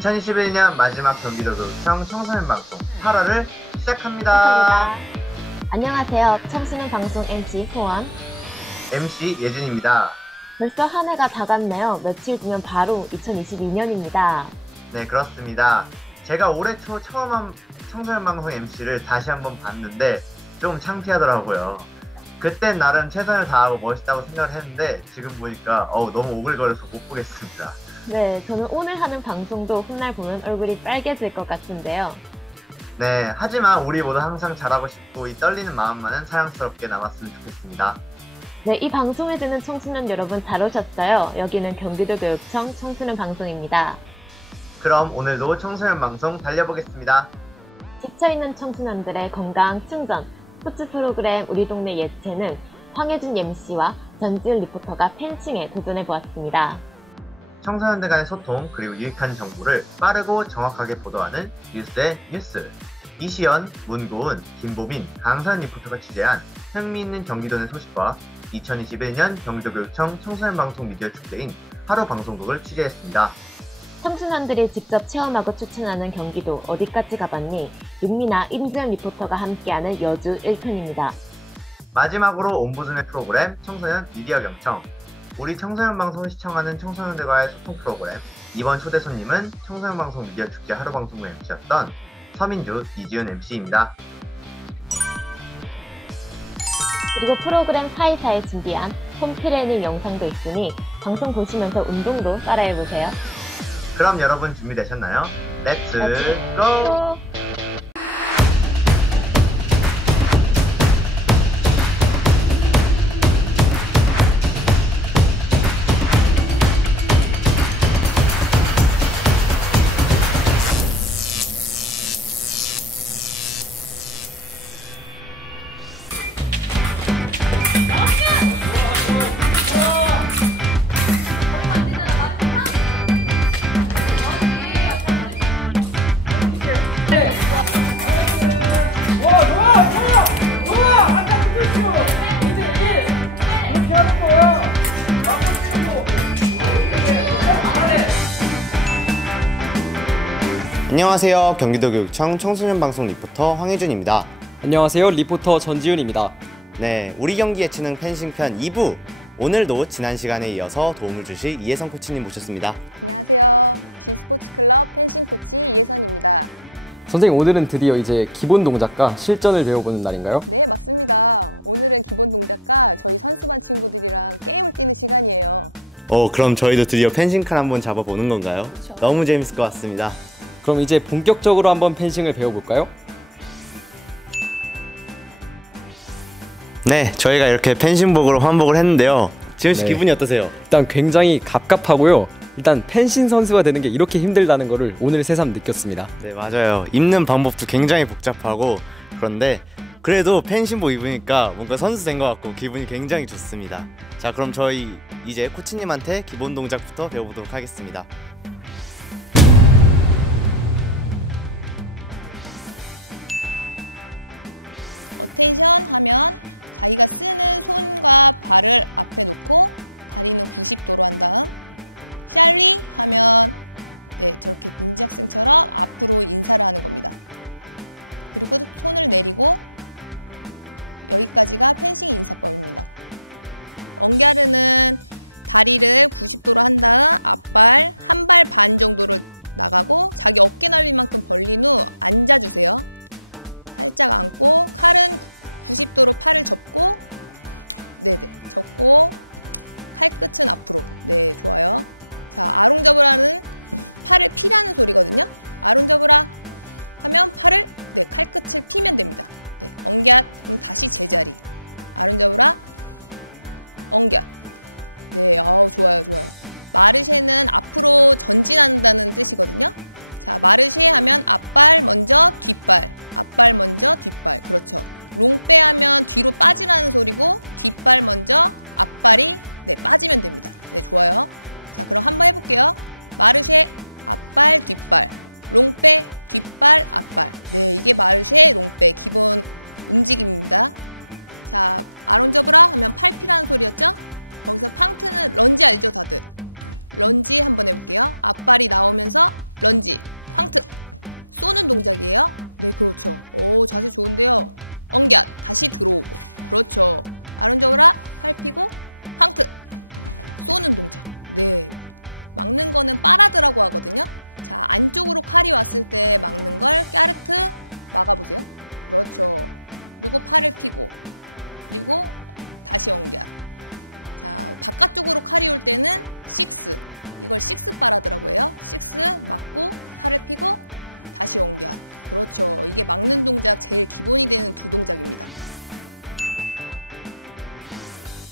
2021년 마지막 경기도 교육청 청소년 방송 8화를 시작합니다. 안녕하세요. 청소년 방송 MC 호원, MC 예준입니다. 벌써 한 해가 다 갔네요. 며칠 뒤면 바로 2022년입니다. 네, 그렇습니다. 제가 올해 초 처음 한 청소년 방송 MC를 다시 한번 봤는데 좀 창피하더라고요. 그땐 나름 최선을 다하고 멋있다고 생각을 했는데 지금 보니까 너무 오글거려서 못 보겠습니다. 네, 저는 오늘 하는 방송도 훗날 보면 얼굴이 빨개질 것 같은데요. 네, 하지만 우리 모두 항상 잘하고 싶고 이 떨리는 마음만은 사랑스럽게 남았으면 좋겠습니다. 네, 이 방송에 듣는 청소년 여러분 잘 오셨어요. 여기는 경기도 교육청 청소년 방송입니다. 그럼 오늘도 청소년 방송 달려보겠습니다. 지쳐있는 청소년들의 건강 충전, 스포츠 프로그램 우리 동네 예체능, 황혜준 MC와 전지훈 리포터가 팬싱에 도전해보았습니다. 청소년들 간의 소통 그리고 유익한 정보를 빠르고 정확하게 보도하는 뉴스의 뉴스. 이시연, 문고은, 김보민, 강산 리포터가 취재한 흥미있는 경기도 내 소식과 2021년 경기도교육청 청소년 방송 미디어 축제인 하루 방송국을 취재했습니다. 청소년들이 직접 체험하고 추천하는 경기도 어디까지 가봤니? 윤미나 임지연 리포터가 함께하는 여주 1편입니다. 마지막으로 옴부즈의 프로그램 청소년 미디어 경청. 우리 청소년 방송을 시청하는 청소년들과의 소통 프로그램. 이번 초대 손님은 청소년 방송 미디어 축제 하루 방송국 MC였던 서민주, 이지훈 MC입니다. 그리고 프로그램 사이사이 준비한 홈트레이닝 영상도 있으니 방송 보시면서 운동도 따라해보세요. 그럼 여러분 준비되셨나요? 렛츠 고! 안녕하세요. 경기도교육청 청소년방송 리포터 황혜준입니다. 안녕하세요. 리포터 전지훈입니다. 네, 우리 경기 예체능 펜싱편 2부! 오늘도 지난 시간에 이어서 도움을 주실 이혜성 코치님 모셨습니다. 선생님, 오늘은 드디어 이제 기본 동작과 실전을 배워보는 날인가요? 그럼 저희도 드디어 펜싱칸 한번 잡아보는 건가요? 그렇죠. 너무 재밌을 것 같습니다. 그럼 이제 본격적으로 한번 펜싱을 배워볼까요? 네, 저희가 이렇게 펜싱복으로 환복을 했는데요. 지훈씨 네. 기분이 어떠세요? 일단 굉장히 갑갑하고요. 일단 펜싱 선수가 되는 게 이렇게 힘들다는 거를 오늘 새삼 느꼈습니다. 네, 맞아요. 입는 방법도 굉장히 복잡하고 그런데 그래도 펜싱복 입으니까 뭔가 선수 된 것 같고 기분이 굉장히 좋습니다. 자, 그럼 저희 이제 코치님한테 기본 동작부터 배워보도록 하겠습니다.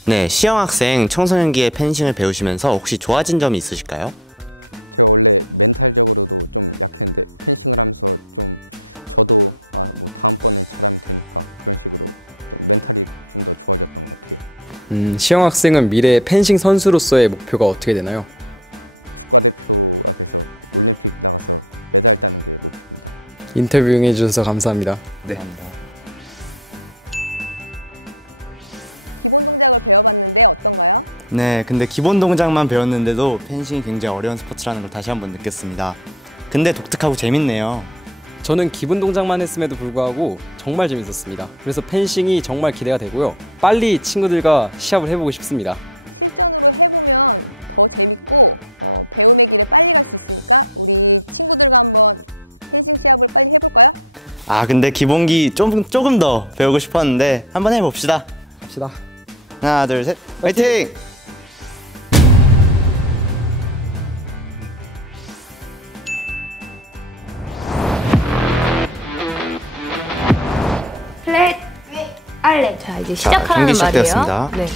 네, 시영 학생 청소년기에 펜싱을 배우시면서 혹시 좋아진 점이 있으실까요? 시영 학생은 미래 펜싱 선수로서의 목표가 어떻게 되나요? 인터뷰 응해주셔서 감사합니다. 네. 네, 근데 기본 동작만 배웠는데도 펜싱이 굉장히 어려운 스포츠라는 걸 다시 한번 느꼈습니다. 근데 독특하고 재밌네요. 저는 기본 동작만 했음에도 불구하고 정말 재밌었습니다. 그래서 펜싱이 정말 기대가 되고요. 빨리 친구들과 시합을 해보고 싶습니다. 근데 기본기 조금 더 배우고 싶었는데 한번 해봅시다. 갑시다. 하나, 둘, 셋, 화이팅! 플랫 알렛. 자, 이제 경기 시작하라는 시작되었습니다. 말이에요. 네.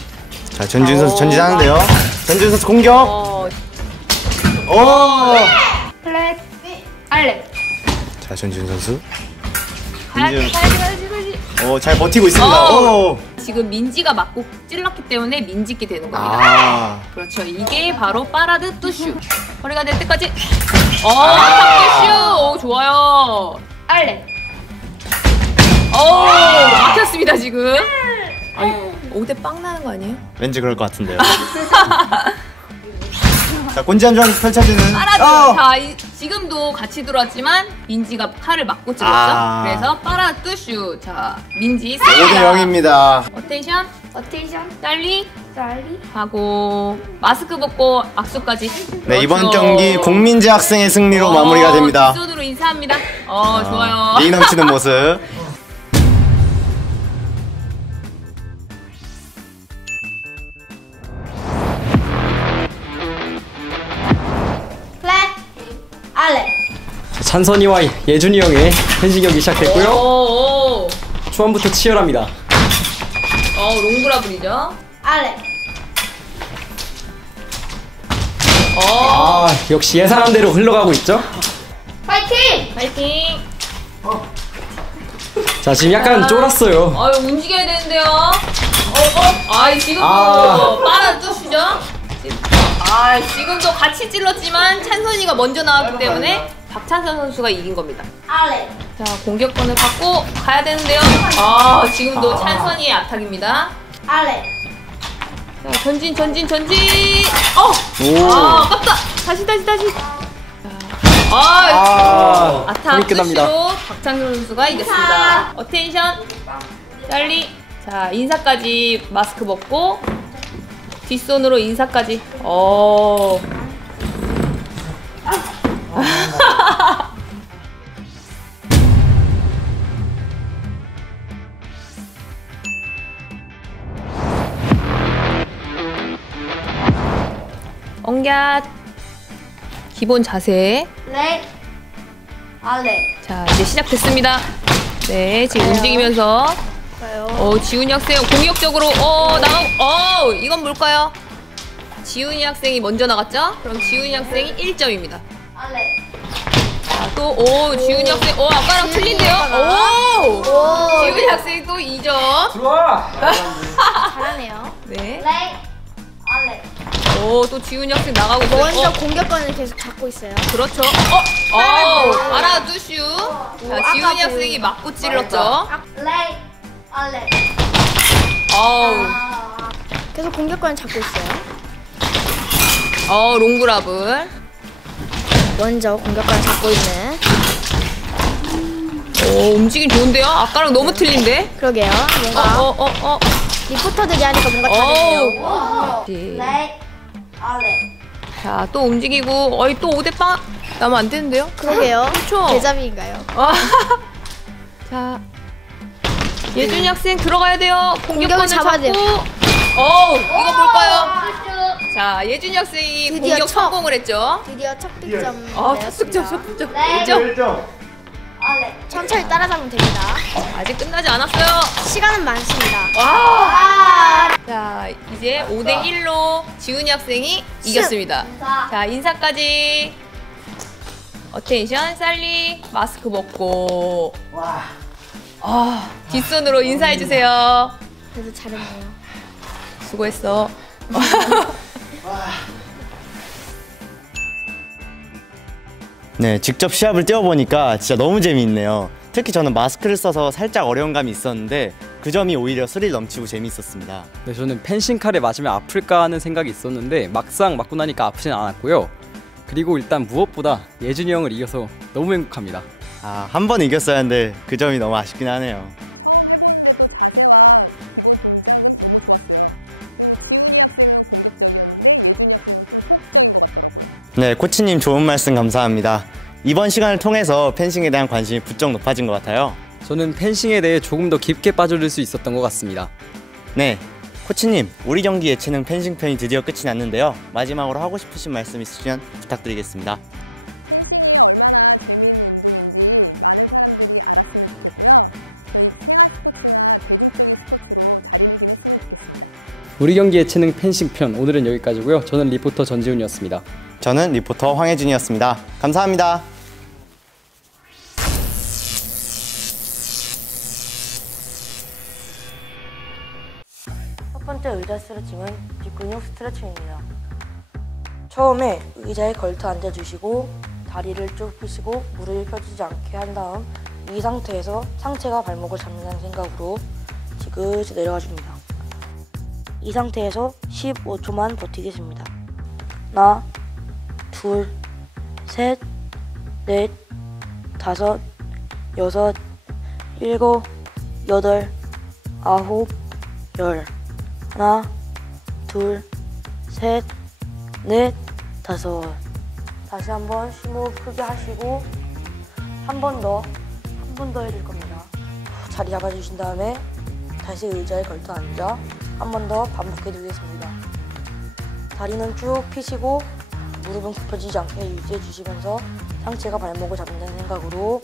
자, 전지훈 선수 전진하는데요. 전지훈 선수 공격! 오! 플랫 알렛. 자, 전지훈 선수. 가야지. 잘 버티고 있습니다. 오! 지금 민지가 맞고 찔렀기 때문에 민지끼 되는 겁니다. 그렇죠. 이게 바로 파라드 뚜슈. 허리가 될 때까지. 탑 뚜슈. 좋아요. 알렛. 막혔습니다 지금. 옥대 빵 나는 거 아니에요? 왠지 그럴 것 같은데요. 자, 곤지암 조항에서 펼쳐지는. 파라드. 자, 지금도 같이 들어왔지만 민지가 칼을 맞고 찔렀죠. 그래서 파라드 뚜슈. 자, 민지 5대 0입니다. 어텐션 딸리 하고 마스크 벗고 악수까지. 네, 이번 그렇죠. 경기 공민재 학생의 승리로 마무리가 됩니다. 뒷손으로 인사합니다. 좋아요. 예의 넘치는 모습. 찬선이와 예준이 형의 펜싱 경기 시작됐고요. 오. 초반부터 치열합니다. 롱브라블이죠. 역시 예상한 대로 흘러가고 있죠. 파이팅. 자, 지금 약간 쫄았어요. 움직여야 되는데요. 지금도 파라드 뚜슈죠. 지금도 같이 찔렀지만 찬선이가 먼저 나왔기 때문에 박찬선 선수가 이긴 겁니다. 자, 공격권을 받고 가야 되는데요. 지금도 찬선이의 아탁입니다. 자, 전진. 아깝다. 다시. 아탁 경기 끝납니다. 뚜슈로 박찬선 선수가 이겼습니다. 어텐션 딸리. 자, 인사까지 마스크 벗고 뒷손으로 인사까지. 엉갸. 기본 자세. 자, 이제 시작됐습니다. 네, 지금 움직이면서. 지훈이 학생 공격적으로 나가고. 이건 뭘까요? 지훈이 학생이 먼저 나갔죠? 그럼 지훈이 학생이 1점입니다. 자, 또 지훈이 학생 아까랑 틀린데요? 지훈이 학생이 또 2점. 들어와. 잘하네요. 네. 또 지훈이 학생 나가고 있어요. 먼저 공격권을 계속 잡고 있어요. 그렇죠. 알아두슈. 자, 지훈이 학생이 맞고 찔렀죠. 계속 공격권을 잡고 있어요. 롱브라블. 먼저 공격권을 잡고 있는. 움직임 좋은데요? 아까랑 너무 틀린데? 그러게요. 뭔가 리포터들이 하니까 뭔가 다르네요. 자, 또 움직이고, 또 5대8 나면 안 되는데요? 그러게요. 그쵸? 대잡인가요? 자, 예준이 학생 들어가야 돼요. 공격권을 잡아야 잡고. 돼요. 이거 뭘까요? 자, 예준이 학생이 드디어 공격 첫. 성공을 했죠. 드디어 첫 득점. 첫 득점, 첫 득점. 네, 1점. 천천히 따라잡으면 됩니다. 아직 끝나지 않았어요. 시간은 많습니다. 자, 이제 5대1로 지훈이 학생이 이겼습니다. 자, 인사까지. 어텐션, 살리, 마스크 벗고. 뒷손으로 인사해주세요. 그래도 잘했네요. 수고했어. 네, 직접 시합을 뛰어보니까 진짜 너무 재미있네요. 특히 저는 마스크를 써서 살짝 어려운 감이 있었는데 그 점이 오히려 스릴 넘치고 재미있었습니다. 네, 저는 펜싱 칼에 맞으면 아플까 하는 생각이 있었는데 막상 맞고 나니까 아프진 않았고요. 그리고 일단 무엇보다 예준이 형을 이겨서 너무 행복합니다. 한 번 이겼어야 하는데 그 점이 너무 아쉽긴 하네요. 네, 코치님 좋은 말씀 감사합니다. 이번 시간을 통해서 펜싱에 대한 관심이 부쩍 높아진 것 같아요. 저는 펜싱에 대해 조금 더 깊게 빠져들 수 있었던 것 같습니다. 네, 코치님, 우리 경기 예체능 펜싱 편이 드디어 끝이 났는데요. 마지막으로 하고 싶으신 말씀 있으시면 부탁드리겠습니다. 우리 경기 예체능 펜싱 편 오늘은 여기까지고요. 저는 리포터 전지훈이었습니다. 저는 리포터 황혜준이었습니다. 감사합니다. 첫 번째 의자 스트레칭은 뒷근육 스트레칭입니다. 처음에 의자에 걸터 앉아주시고 다리를 쭉 펴시고 무릎을 펴지지 않게 한 다음 이 상태에서 상체가 발목을 잡는다는 생각으로 지그시 내려가 줍니다. 이 상태에서 15초만 버티겠습니다. 하나, 둘, 셋, 넷, 다섯, 여섯, 일곱, 여덟, 아홉, 열. 하나, 둘, 셋, 넷, 다섯. 다시 한번 심호흡 크게 하시고 한 번 더 해줄 겁니다. 자리 잡아주신 다음에 다시 의자에 걸터 앉아 한 번 더 반복해 주겠습니다. 다리는 쭉 펴시고 무릎은 굽혀지지 않게 유지해 주시면서 상체가 발목을 잡는다는 생각으로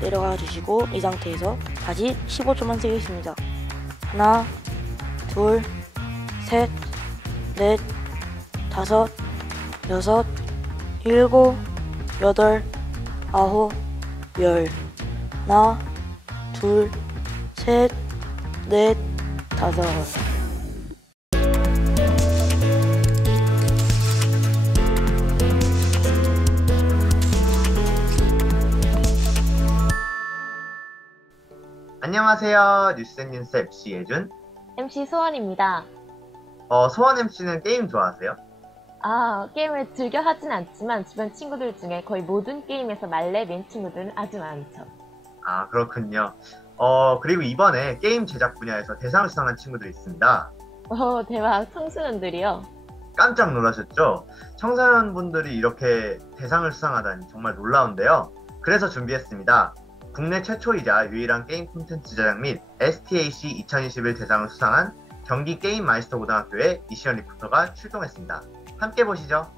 내려가 주시고 이 상태에서 다시 15초만 세겠습니다. 하나, 둘, 셋, 넷, 다섯, 여섯, 일곱, 여덟, 아홉, 열. 하나, 둘, 셋, 넷, 다섯. 안녕하세요. 뉴스앤뉴스 MC 예준. MC 소원입니다. 소원 MC는 게임 좋아하세요? 게임을 즐겨 하진 않지만 주변 친구들 중에 거의 모든 게임에서 말레빈 친구들은 아주 많죠. 그렇군요. 그리고 이번에 게임 제작 분야에서 대상을 수상한 친구들이 있습니다. 대박. 청소년들이요? 깜짝 놀라셨죠? 청소년분들이 이렇게 대상을 수상하다니 정말 놀라운데요. 그래서 준비했습니다. 국내 최초이자 유일한 게임 콘텐츠 제작 및 STAC 2021 대상을 수상한 경기 게임 마이스터 고등학교의 이시연 리포터가 출동했습니다. 함께 보시죠.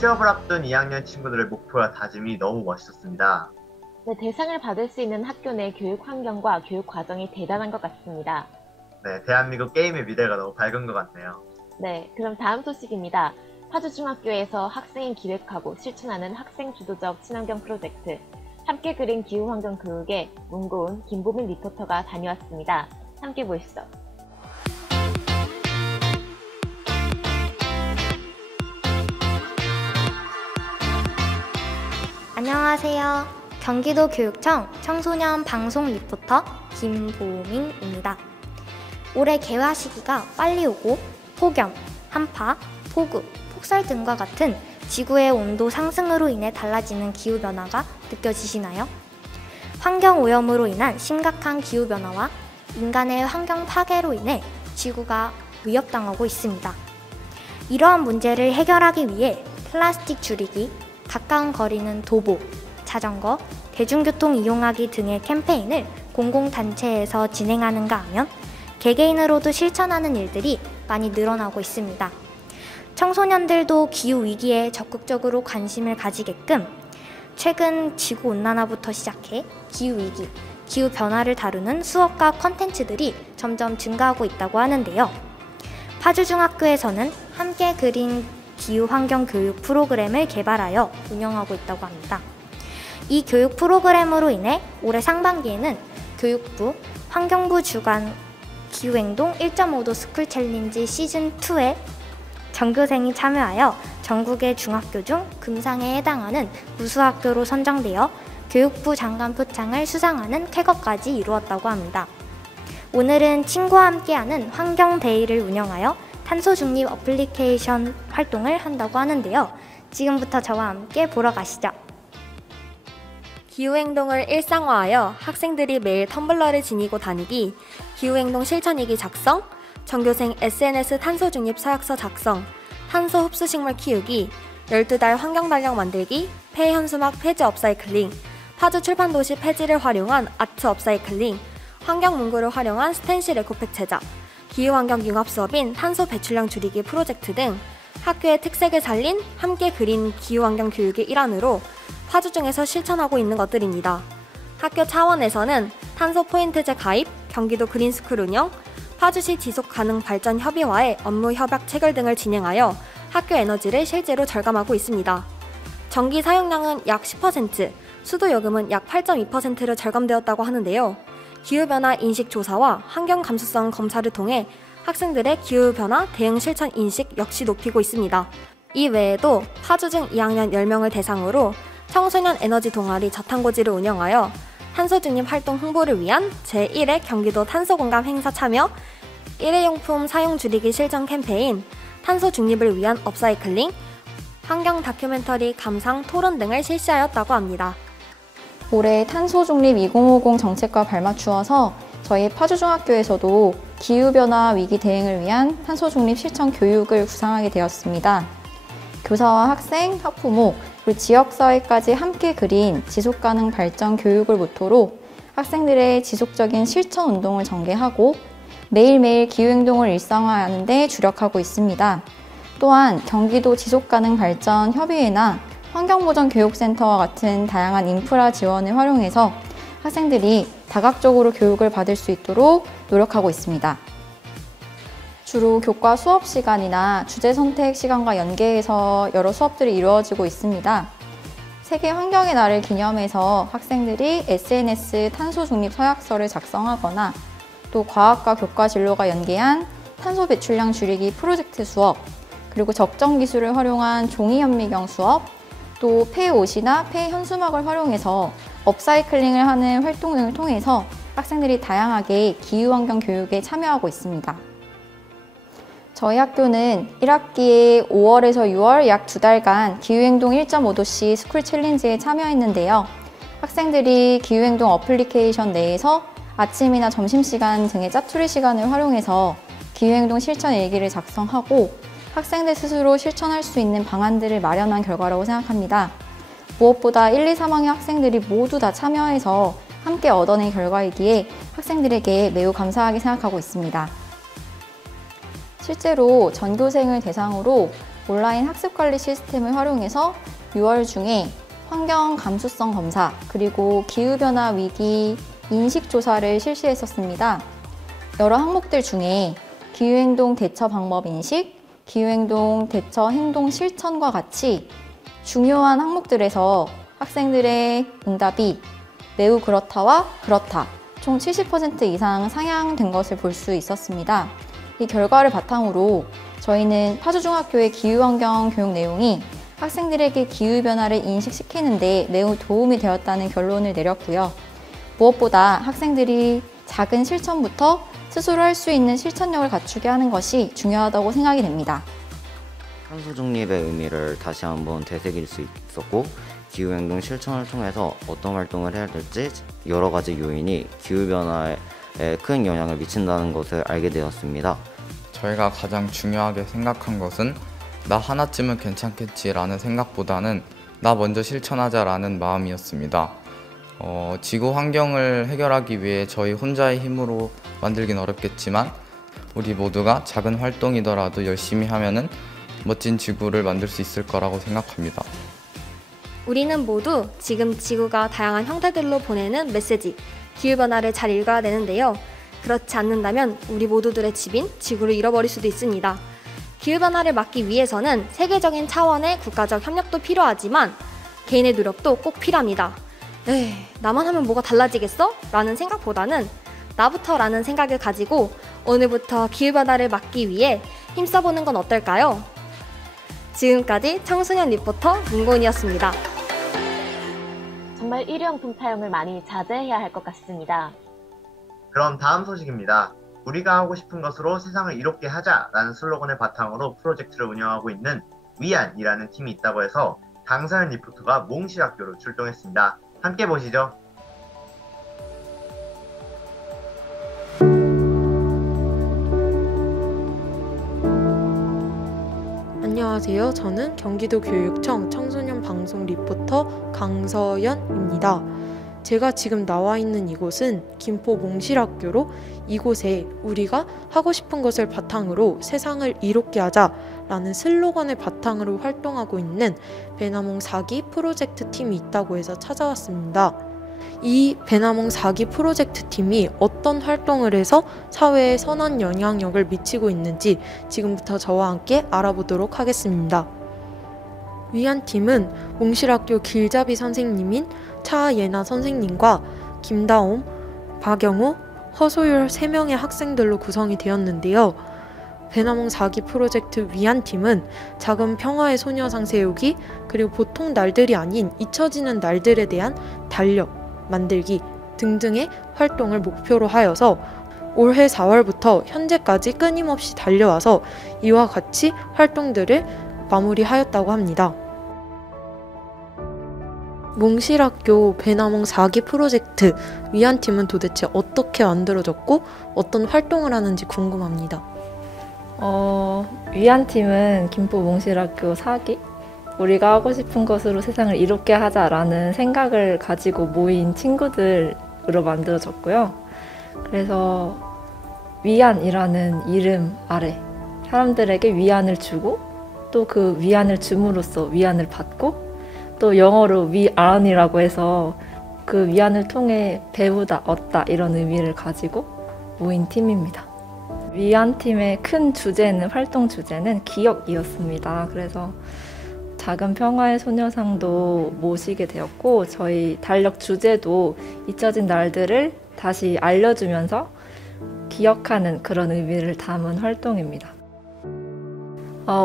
취업을 앞둔 2학년 친구들의 목표와 다짐이 너무 멋있었습니다. 네, 대상을 받을 수 있는 학교 내 교육 환경과 교육 과정이 대단한 것 같습니다. 네, 대한민국 게임의 미래가 너무 밝은 것 같네요. 네, 그럼 다음 소식입니다. 파주중학교에서 학생이 기획하고 실천하는 학생 주도적 친환경 프로젝트 함께 그린 기후환경 교육에 문고은 김보민 리포터가 다녀왔습니다. 함께 보시죠. 안녕하세요. 경기도 교육청 청소년 방송 리포터 김보민입니다. 올해 개화 시기가 빨리 오고 폭염, 한파, 폭우, 폭설 등과 같은 지구의 온도 상승으로 인해 달라지는 기후변화가 느껴지시나요? 환경오염으로 인한 심각한 기후변화와 인간의 환경 파괴로 인해 지구가 위협당하고 있습니다. 이러한 문제를 해결하기 위해 플라스틱 줄이기, 가까운 거리는 도보, 자전거, 대중교통 이용하기 등의 캠페인을 공공단체에서 진행하는가 하면 개개인으로도 실천하는 일들이 많이 늘어나고 있습니다. 청소년들도 기후위기에 적극적으로 관심을 가지게끔 최근 지구온난화부터 시작해 기후위기, 기후변화를 다루는 수업과 컨텐츠들이 점점 증가하고 있다고 하는데요. 파주중학교에서는 함께 그린 기후환경 교육 프로그램을 개발하여 운영하고 있다고 합니다. 이 교육 프로그램으로 인해 올해 상반기에는 교육부, 환경부 주관 기후행동 1.5도 스쿨 챌린지 시즌2에 전교생이 참여하여 전국의 중학교 중 금상에 해당하는 우수학교로 선정되어 교육부 장관 표창을 수상하는 쾌거까지 이루었다고 합니다. 오늘은 친구와 함께하는 환경데이를 운영하여 탄소 중립 어플리케이션 활동을 한다고 하는데요. 지금부터 저와 함께 보러 가시죠. 기후행동을 일상화하여 학생들이 매일 텀블러를 지니고 다니기, 기후행동 실천일기 작성, 전교생 SNS 탄소 중립 서약서 작성, 탄소 흡수 식물 키우기, 12달 환경달력 만들기, 폐현수막 폐지 업사이클링, 파주 출판도시 폐지를 활용한 아트 업사이클링, 환경문구를 활용한 스텐실 에코백 제작, 기후환경 융합 수업인 탄소 배출량 줄이기 프로젝트 등 학교의 특색을 살린 함께 그린 기후환경 교육의 일환으로 파주중에서 실천하고 있는 것들입니다. 학교 차원에서는 탄소 포인트제 가입, 경기도 그린스쿨 운영, 파주시 지속가능발전협의회의 업무 협약 체결 등을 진행하여 학교 에너지를 실제로 절감하고 있습니다. 전기 사용량은 약 10%, 수도 요금은 약 8.2%로 절감되었다고 하는데요. 기후변화 인식 조사와 환경 감수성 검사를 통해 학생들의 기후변화 대응 실천 인식 역시 높이고 있습니다. 이 외에도 파주중 2학년 10명을 대상으로 청소년 에너지 동아리 저탄고지를 운영하여 탄소중립 활동 홍보를 위한 제1회 경기도 탄소공감 행사 참여, 일회용품 사용 줄이기 실천 캠페인, 탄소 중립을 위한 업사이클링, 환경 다큐멘터리 감상 토론 등을 실시하였다고 합니다. 올해 탄소중립 2050 정책과 발맞추어서 저희 파주중학교에서도 기후변화 위기 대응을 위한 탄소중립 실천 교육을 구상하게 되었습니다. 교사와 학생, 학부모, 그리고 지역사회까지 함께 그린 지속가능 발전 교육을 모토로 학생들의 지속적인 실천 운동을 전개하고 매일매일 기후행동을 일상화하는 데 주력하고 있습니다. 또한 경기도 지속가능발전협의회나 환경보전교육센터와 같은 다양한 인프라 지원을 활용해서 학생들이 다각적으로 교육을 받을 수 있도록 노력하고 있습니다. 주로 교과 수업 시간이나 주제 선택 시간과 연계해서 여러 수업들이 이루어지고 있습니다. 세계 환경의 날을 기념해서 학생들이 SNS 탄소 중립 서약서를 작성하거나 또 과학과 교과 진로가 연계한 탄소 배출량 줄이기 프로젝트 수업, 그리고 적정 기술을 활용한 종이 현미경 수업, 또 폐옷이나 폐현수막을 활용해서 업사이클링을 하는 활동 등을 통해서 학생들이 다양하게 기후환경 교육에 참여하고 있습니다. 저희 학교는 1학기에 5월에서 6월 약 2달간 기후행동 1.5도씨 스쿨 챌린지에 참여했는데요. 학생들이 기후행동 어플리케이션 내에서 아침이나 점심시간 등의 짜투리 시간을 활용해서 기후행동 실천 일기를 작성하고 학생들 스스로 실천할 수 있는 방안들을 마련한 결과라고 생각합니다. 무엇보다 1, 2, 3학년 학생들이 모두 다 참여해서 함께 얻어낸 결과이기에 학생들에게 매우 감사하게 생각하고 있습니다. 실제로 전교생을 대상으로 온라인 학습관리 시스템을 활용해서 6월 중에 환경 감수성 검사 그리고 기후변화 위기 인식조사를 실시했었습니다. 여러 항목들 중에 기후행동 대처 방법 인식, 기후행동 대처 행동 실천과 같이 중요한 항목들에서 학생들의 응답이 매우 그렇다와 그렇다, 총 70% 이상 상향된 것을 볼 수 있었습니다. 이 결과를 바탕으로 저희는 파주중학교의 기후환경 교육 내용이 학생들에게 기후변화를 인식시키는 데 매우 도움이 되었다는 결론을 내렸고요. 무엇보다 학생들이 작은 실천부터 스스로 할 수 있는 실천력을 갖추게 하는 것이 중요하다고 생각이 됩니다. 탄소 중립의 의미를 다시 한번 되새길 수 있었고, 기후행동 실천을 통해서 어떤 활동을 해야 될지 여러 가지 요인이 기후변화에 큰 영향을 미친다는 것을 알게 되었습니다. 저희가 가장 중요하게 생각한 것은 나 하나쯤은 괜찮겠지라는 생각보다는 나 먼저 실천하자라는 마음이었습니다. 지구 환경을 해결하기 위해 저희 혼자의 힘으로 만들긴 어렵겠지만 우리 모두가 작은 활동이더라도 열심히 하면은 멋진 지구를 만들 수 있을 거라고 생각합니다. 우리는 모두 지금 지구가 다양한 형태들로 보내는 메시지, 기후변화를 잘 읽어야 되는데요. 그렇지 않는다면 우리 모두들의 집인 지구를 잃어버릴 수도 있습니다. 기후변화를 막기 위해서는 세계적인 차원의 국가적 협력도 필요하지만 개인의 노력도 꼭 필요합니다. 에이, 나만 하면 뭐가 달라지겠어? 라는 생각보다는 나부터 라는 생각을 가지고 오늘부터 기후변화를 막기 위해 힘써보는 건 어떨까요? 지금까지 청소년 리포터 문고은이었습니다. 정말 일회용품 사용을 많이 자제해야 할 것 같습니다. 그럼 다음 소식입니다. 우리가 하고 싶은 것으로 세상을 이롭게 하자라는 슬로건을 바탕으로 프로젝트를 운영하고 있는 위안이라는 팀이 있다고 해서 강서연 리포터가 몽실학교로 출동했습니다. 함께 보시죠. 안녕하세요. 저는 경기도교육청 청소년 방송 리포터 강서연입니다. 제가 지금 나와 있는 이곳은 김포 몽실학교로, 이곳에 우리가 하고 싶은 것을 바탕으로 세상을 이롭게 하자라는 슬로건을 바탕으로 활동하고 있는 배나몽 4기 프로젝트 팀이 있다고 해서 찾아왔습니다. 이 배나몽 4기 프로젝트 팀이 어떤 활동을 해서 사회에 선한 영향력을 미치고 있는지 지금부터 저와 함께 알아보도록 하겠습니다. 위안팀은 몽실학교 길잡이 선생님인 차예나 선생님과 김다옴, 박영우, 허소율 3명의 학생들로 구성이 되었는데요. 배나몽 4기 프로젝트 위안팀은 작은 평화의 소녀상 세우기, 그리고 보통 날들이 아닌 잊혀지는 날들에 대한 달력 만들기 등등의 활동을 목표로 하여서 올해 4월부터 현재까지 끊임없이 달려와서 이와 같이 활동들을 마무리하였다고 합니다. 몽실학교 배나몽 4기 프로젝트 위안팀은 도대체 어떻게 만들어졌고 어떤 활동을 하는지 궁금합니다. 위안팀은 김포 몽실학교 4기? 우리가 하고 싶은 것으로 세상을 이롭게 하자라는 생각을 가지고 모인 친구들으로 만들어졌고요. 그래서 위안이라는 이름 아래 사람들에게 위안을 주고 또 그 위안을 줌으로써 위안을 받고 또 영어로 위안이라고 해서 그 위안을 통해 배우다, 얻다 이런 의미를 가지고 모인 팀입니다. 위안팀의 큰 주제는, 활동 주제는 기억이었습니다. 그래서 작은 평화의 소녀상도 모시게 되었고 저희 달력 주제도 잊혀진 날들을 다시 알려주면서 기억하는 그런 의미를 담은 활동입니다.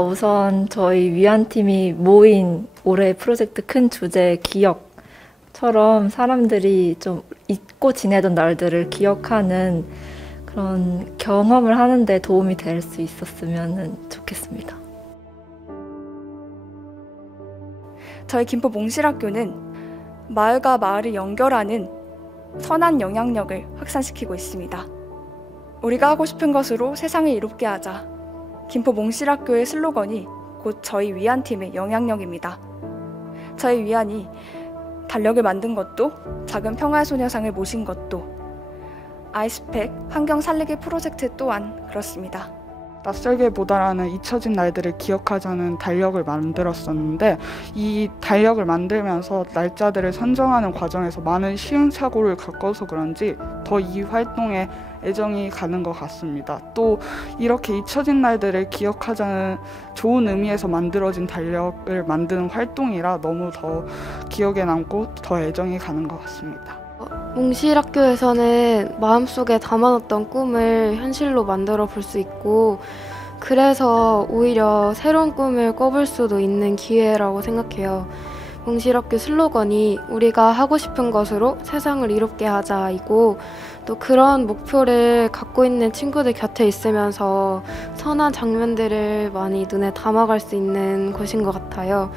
우선 저희 위안팀이 모인 올해 프로젝트 큰 주제 기억처럼 사람들이 좀 잊고 지내던 날들을 기억하는 그런 경험을 하는데 도움이 될 수 있었으면 좋겠습니다. 저희 김포 몽실학교는 마을과 마을을 연결하는 선한 영향력을 확산시키고 있습니다. 우리가 하고 싶은 것으로 세상을 이롭게 하자. 김포 몽실학교의 슬로건이 곧 저희 위안팀의 영향력입니다. 저희 위안이 달력을 만든 것도, 작은 평화의 소녀상을 모신 것도, 아이스팩 환경 살리기 프로젝트 또한 그렇습니다. 낯설게보다라는 잊혀진 날들을 기억하자는 달력을 만들었었는데 이 달력을 만들면서 날짜들을 선정하는 과정에서 많은 시행착오를 겪어서 그런지 더 이 활동에 애정이 가는 것 같습니다. 또 이렇게 잊혀진 날들을 기억하자는 좋은 의미에서 만들어진 달력을 만드는 활동이라 너무 더 기억에 남고 더 애정이 가는 것 같습니다. 몽실학교에서는 마음속에 담아놨던 꿈을 현실로 만들어 볼 수 있고 그래서 오히려 새로운 꿈을 꿔볼 수도 있는 기회라고 생각해요. 몽실학교 슬로건이 우리가 하고 싶은 것으로 세상을 이롭게 하자이고 또 그런 목표를 갖고 있는 친구들 곁에 있으면서 선한 장면들을 많이 눈에 담아갈 수 있는 곳인 것 같아요.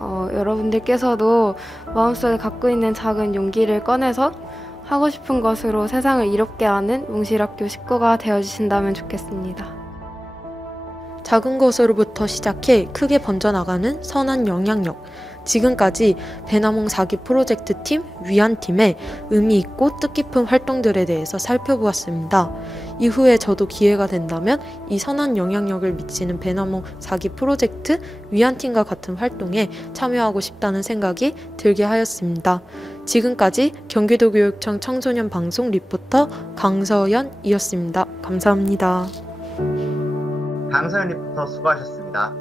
여러분들께서도 마음속에 갖고 있는 작은 용기를 꺼내서 하고 싶은 것으로 세상을 이롭게 하는 몽실학교 식구가 되어주신다면 좋겠습니다. 작은 것으로부터 시작해 크게 번져나가는 선한 영향력. 지금까지 배나몽 4기 프로젝트 팀, 위안팀의 의미 있고 뜻깊은 활동들에 대해서 살펴보았습니다. 이후에 저도 기회가 된다면 이 선한 영향력을 미치는 배나몽 4기 프로젝트, 위안팀과 같은 활동에 참여하고 싶다는 생각이 들게 하였습니다. 지금까지 경기도교육청 청소년 방송 리포터 강서연이었습니다. 감사합니다. 강서연 리포터 수고하셨습니다.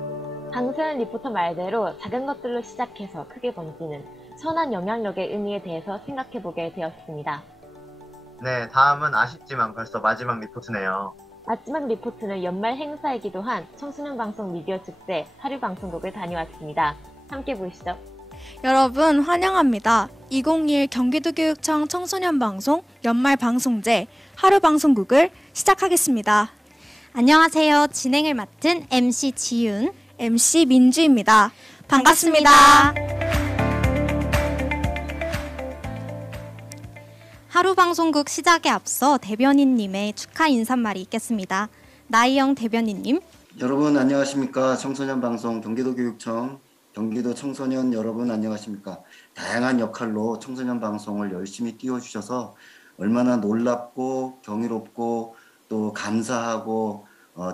강서연 리포터 말대로 작은 것들로 시작해서 크게 번지는 선한 영향력의 의미에 대해서 생각해보게 되었습니다. 네, 다음은 아쉽지만 벌써 마지막 리포트네요. 마지막 리포트는 연말 행사이기도 한 청소년 방송 미디어 축제 하루방송국을 다녀왔습니다. 함께 보시죠. 여러분 환영합니다. 2021 경기도교육청 청소년 방송 연말 방송제 하루방송국을 시작하겠습니다. 안녕하세요. 진행을 맡은 MC 지윤, MC 민주입니다. 반갑습니다. 하루방송국 시작에 앞서 대변인님의 축하 인사말이 있겠습니다. 나희영 대변인님. 여러분 안녕하십니까. 청소년 방송 경기도교육청 경기도 청소년 여러분 안녕하십니까. 다양한 역할로 청소년 방송을 열심히 띄워주셔서 얼마나 놀랍고 경이롭고 또 감사하고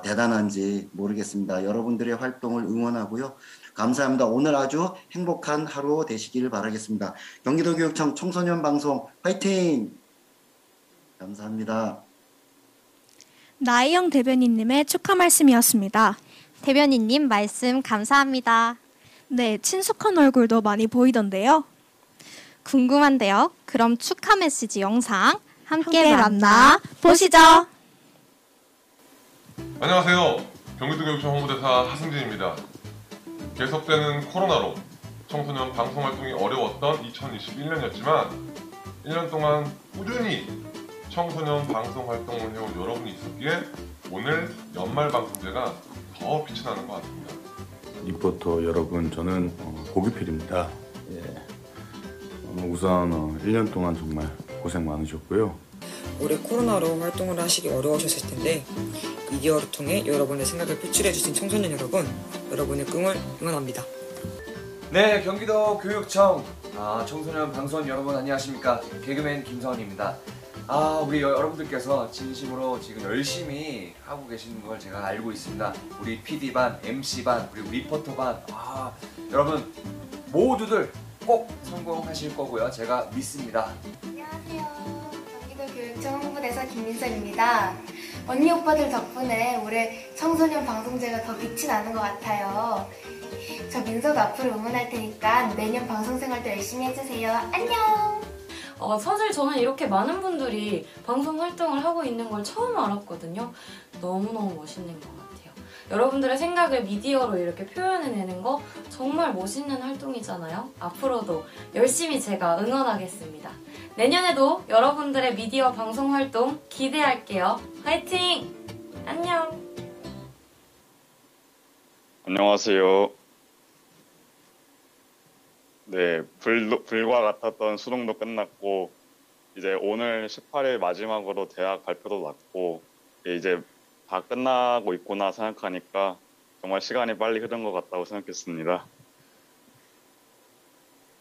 대단한지 모르겠습니다. 여러분들의 활동을 응원하고요. 감사합니다. 오늘 아주 행복한 하루 되시길 바라겠습니다. 경기도교육청 청소년 방송 화이팅! 감사합니다. 나희영 대변인님의 축하 말씀이었습니다. 대변인님 말씀 감사합니다. 네, 친숙한 얼굴도 많이 보이던데요. 궁금한데요. 그럼 축하 메시지 영상 함께 만나 보시죠. 안녕하세요. 경기도교육청 홍보대사 하승진입니다. 계속되는 코로나로 청소년 방송활동이 어려웠던 2021년이었지만 1년 동안 꾸준히 청소년 방송활동을 해온 여러분이 있었기에 오늘 연말방송제가 더 빛이 나는 것 같습니다. 리포터 여러분, 저는 고규필입니다. 우선 1년 동안 정말 고생 많으셨고요. 올해 코로나로 활동을 하시기 어려우셨을 텐데 미디어를 통해 여러분의 생각을 표출해주신 청소년 여러분, 여러분의 꿈을 응원합니다. 네, 경기도 교육청 청소년 방송 여러분 안녕하십니까. 개그맨 김성원입니다. 우리 여러분들께서 진심으로 지금 열심히 하고 계시는 걸 제가 알고 있습니다. 우리 PD반, MC반, 그리고 리포터반, 여러분 모두들 꼭 성공하실 거고요. 제가 믿습니다. 안녕하세요. 경기도교육청 홍보대사 김민선입니다. 언니 오빠들 덕분에 올해 청소년 방송제가 더 빛이 나는 것 같아요. 저 민서도 앞으로 응원할 테니까 내년 방송 생활도 열심히 해주세요. 안녕! 사실 저는 이렇게 많은 분들이 방송 활동을 하고 있는 걸 처음 알았거든요. 너무너무 멋있는 것 같아요. 여러분들의 생각을 미디어로 이렇게 표현해내는 거 정말 멋있는 활동이잖아요. 앞으로도 열심히 제가 응원하겠습니다. 내년에도 여러분들의 미디어 방송 활동 기대할게요. 화이팅! 안녕! 안녕하세요. 네, 불과 같았던 수능도 끝났고 이제 오늘 18일 마지막으로 대학 발표도 났고 이제 다 끝나고 있구나 생각하니까 정말 시간이 빨리 흐른 것 같다고 생각했습니다.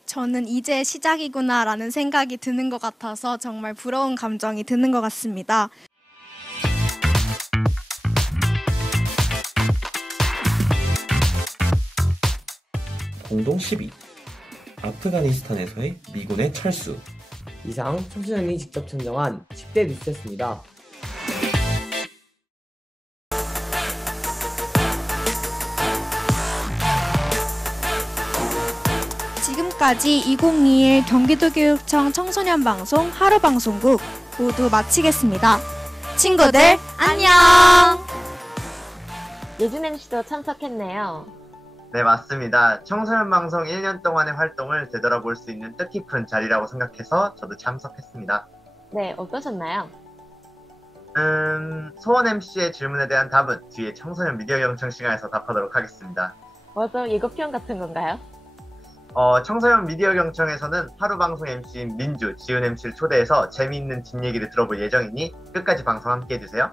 저는 이제 시작이구나라는 생각이 드는 것 같아서 정말 부러운 감정이 드는 것 같습니다. 공동 10위, 아프가니스탄에서의 미군의 철수. 이상 청소년이 직접 선정한 10대 뉴스였습니다. 지금까지 2021 경기도교육청 청소년방송 하루방송국 모두 마치겠습니다. 친구들 안녕! 예준 MC도 참석했네요. 네, 맞습니다. 청소년 방송 1년 동안의 활동을 되돌아볼 수 있는 뜻깊은 자리라고 생각해서 저도 참석했습니다. 네, 어떠셨나요? 소원 MC의 질문에 대한 답은 뒤에 청소년 미디어 경청 시간에서 답하도록 하겠습니다. 맞아, 예고편 같은 건가요? 청소년 미디어 경청에서는 하루 방송 MC인 민주, 지은 MC를 초대해서 재미있는 뒷얘기를 들어볼 예정이니 끝까지 방송 함께 해주세요.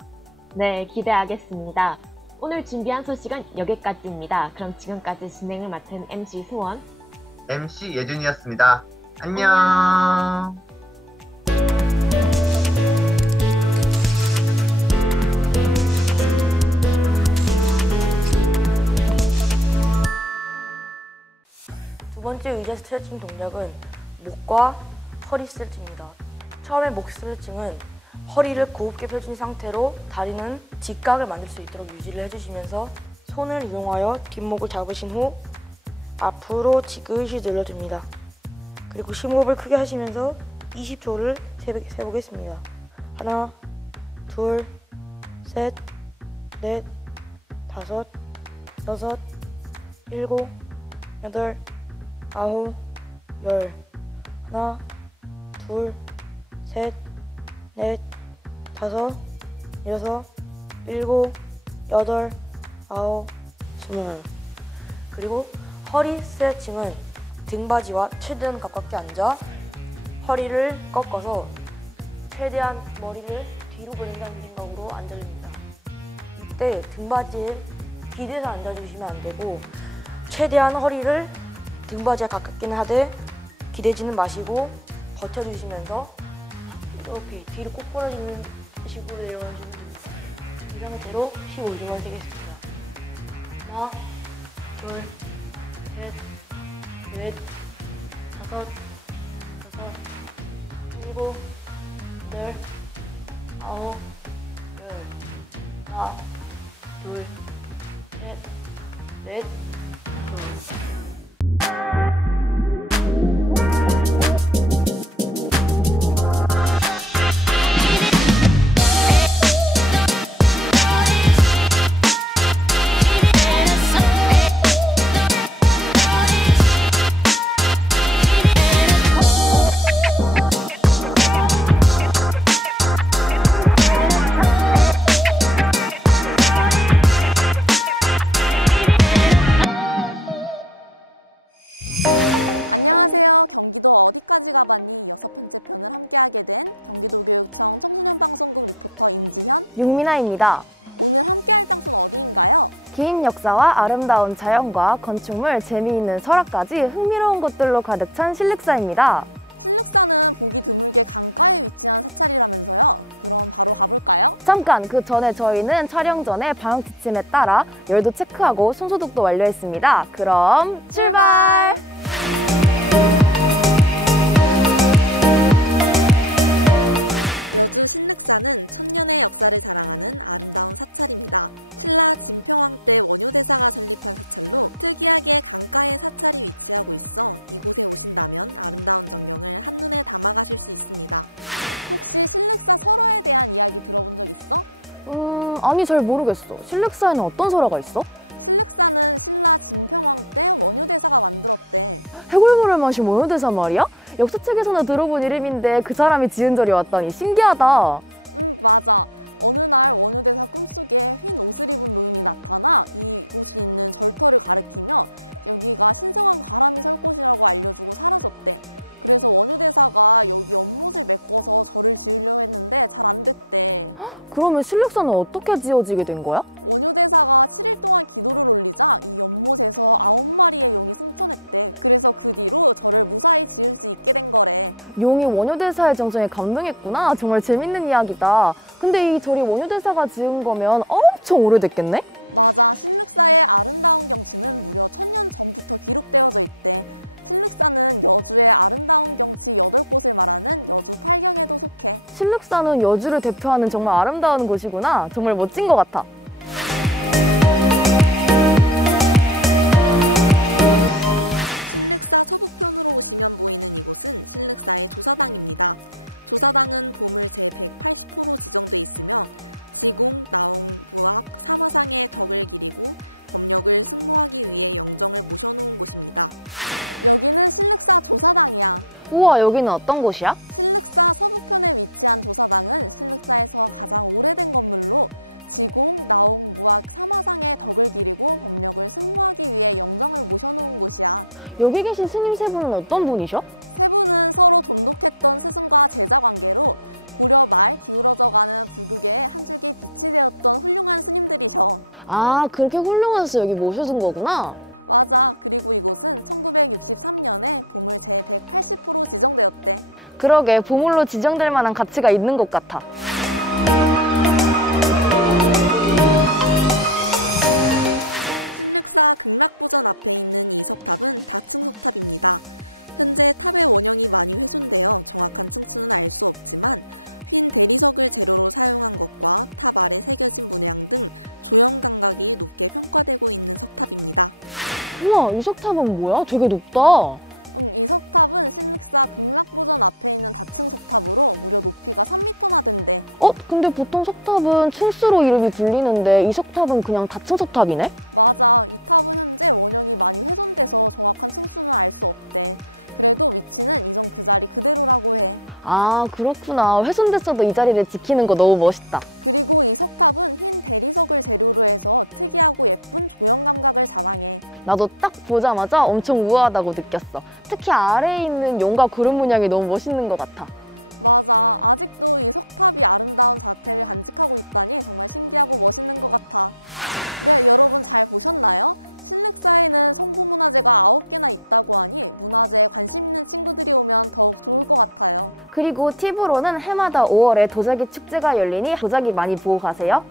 네, 기대하겠습니다. 오늘 준비한 소식은 여기까지입니다. 그럼 지금까지 진행을 맡은 MC 소원, MC 예준이었습니다. 안녕. 두 번째 의자 스트레칭 동작은 목과 허리 스트레칭입니다. 처음에 목 스트레칭은 허리를 곱게 펴준 상태로 다리는 직각을 만들 수 있도록 유지를 해주시면서 손을 이용하여 뒷목을 잡으신 후 앞으로 지그시 늘려줍니다. 그리고 심호흡을 크게 하시면서 20초를 세보겠습니다. 하나, 둘, 셋, 넷, 다섯, 여섯, 일곱, 여덟, 아홉, 열. 하나, 둘, 셋, 넷, 다섯, 여섯, 일곱, 여덟, 아홉, 스물. 그리고 허리 스트레칭은 등받이와 최대한 가깝게 앉아 허리를 꺾어서 최대한 머리를 뒤로 보낸다는 생각으로 앉아줍니다. 이때 등받이에 기대서 앉아주시면 안 되고 최대한 허리를 등받이에 가깝게는 하되 기대지는 마시고 버텨주시면서 이렇게 뒤로 꼭 부러지는 식으로 내려가시면 됩니다. 이 상태로 15초만 세겠습니다. 하나, 둘, 셋, 넷, 다섯, 여섯, 일곱, 여덟, 아홉, 열. 하나, 둘, 셋, 넷, 다섯. 윤미나입니다. 긴 역사와 아름다운 자연과 건축물, 재미있는 설화까지 흥미로운 것들로 가득 찬 실릭사입니다. 잠깐, 그 전에 저희는 촬영 전에 방역 지침에 따라 열도 체크하고 손소독도 완료했습니다. 그럼 출발! 아니 잘 모르겠어. 실릭사에는 어떤 설화가 있어? 해골물을 마신 원효대사 말이야? 역사책에서나 들어본 이름인데 그 사람이 지은 절이 왔다니 신기하다. 그러면 실릭사는 어떻게 지어지게 된 거야? 용이 원효대사의 정성에 감동했구나. 정말 재밌는 이야기다. 근데 이 절이 원효대사가 지은 거면 엄청 오래됐겠네? 신륵산은 여주를 대표하는 정말 아름다운 곳이구나. 정말 멋진 것 같아. 우와, 여기는 어떤 곳이야? 여기 계신 스님 세 분은 어떤 분이셔? 아, 그렇게 훌륭해서 여기 모셔둔 거구나. 그러게, 보물로 지정될 만한 가치가 있는 것 같아. 우와, 이 석탑은 뭐야? 되게 높다. 근데 보통 석탑은 층수로 이름이 불리는데 이 석탑은 그냥 다층 석탑이네? 아, 그렇구나. 훼손됐어도 이 자리를 지키는 거 너무 멋있다. 나도 딱 보자마자 엄청 우아하다고 느꼈어. 특히 아래에 있는 용과 구름 문양이 너무 멋있는 것 같아. 그리고 팁으로는 해마다 5월에 도자기 축제가 열리니 도자기 많이 보고 가세요.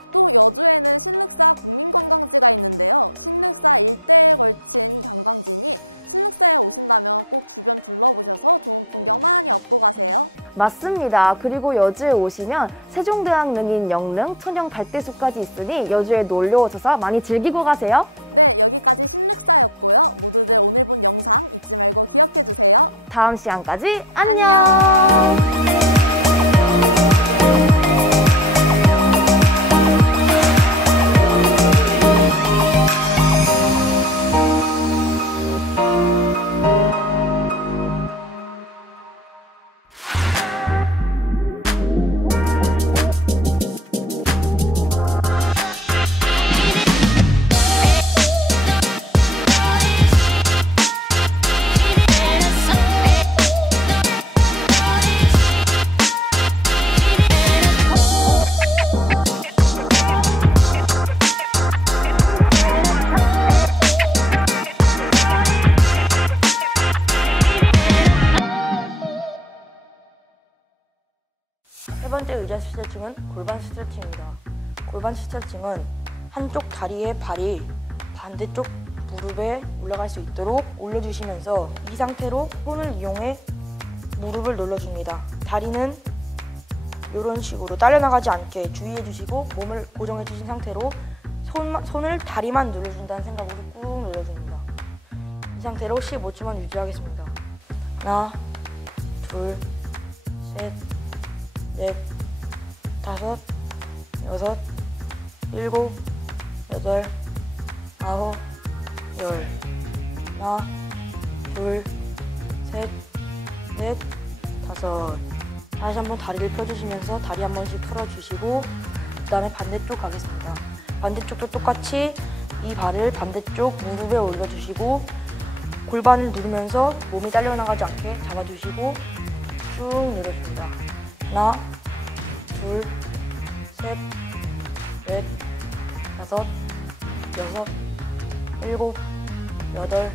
맞습니다. 그리고 여주에 오시면 세종대왕 능인 영릉, 천연 갈대숲까지 있으니 여주에 놀러 오셔서 많이 즐기고 가세요. 다음 시간까지 안녕! 세 번째 의자 스트레칭은 골반 스트레칭입니다. 골반 스트레칭은 한쪽 다리의 발이 반대쪽 무릎에 올라갈 수 있도록 올려주시면서 이 상태로 손을 이용해 무릎을 눌러줍니다. 다리는 이런 식으로 딸려나가지 않게 주의해주시고 몸을 고정해주신 상태로 손을 다리만 눌러준다는 생각으로 꾹 눌러줍니다. 이 상태로 15초만 유지하겠습니다. 하나, 둘, 셋, 넷, 다섯, 여섯, 일곱, 여덟, 아홉, 열. 하나, 둘, 셋, 넷, 다섯. 다시 한번 다리를 펴주시면서 다리 한 번씩 풀어주시고 그 다음에 반대쪽 가겠습니다. 반대쪽도 똑같이 이 발을 반대쪽 무릎에 올려주시고 골반을 누르면서 몸이 딸려나가지 않게 잡아주시고 쭉 내려줍니다. 하나, 둘, 셋, 넷, 다섯, 여섯, 일곱, 여덟,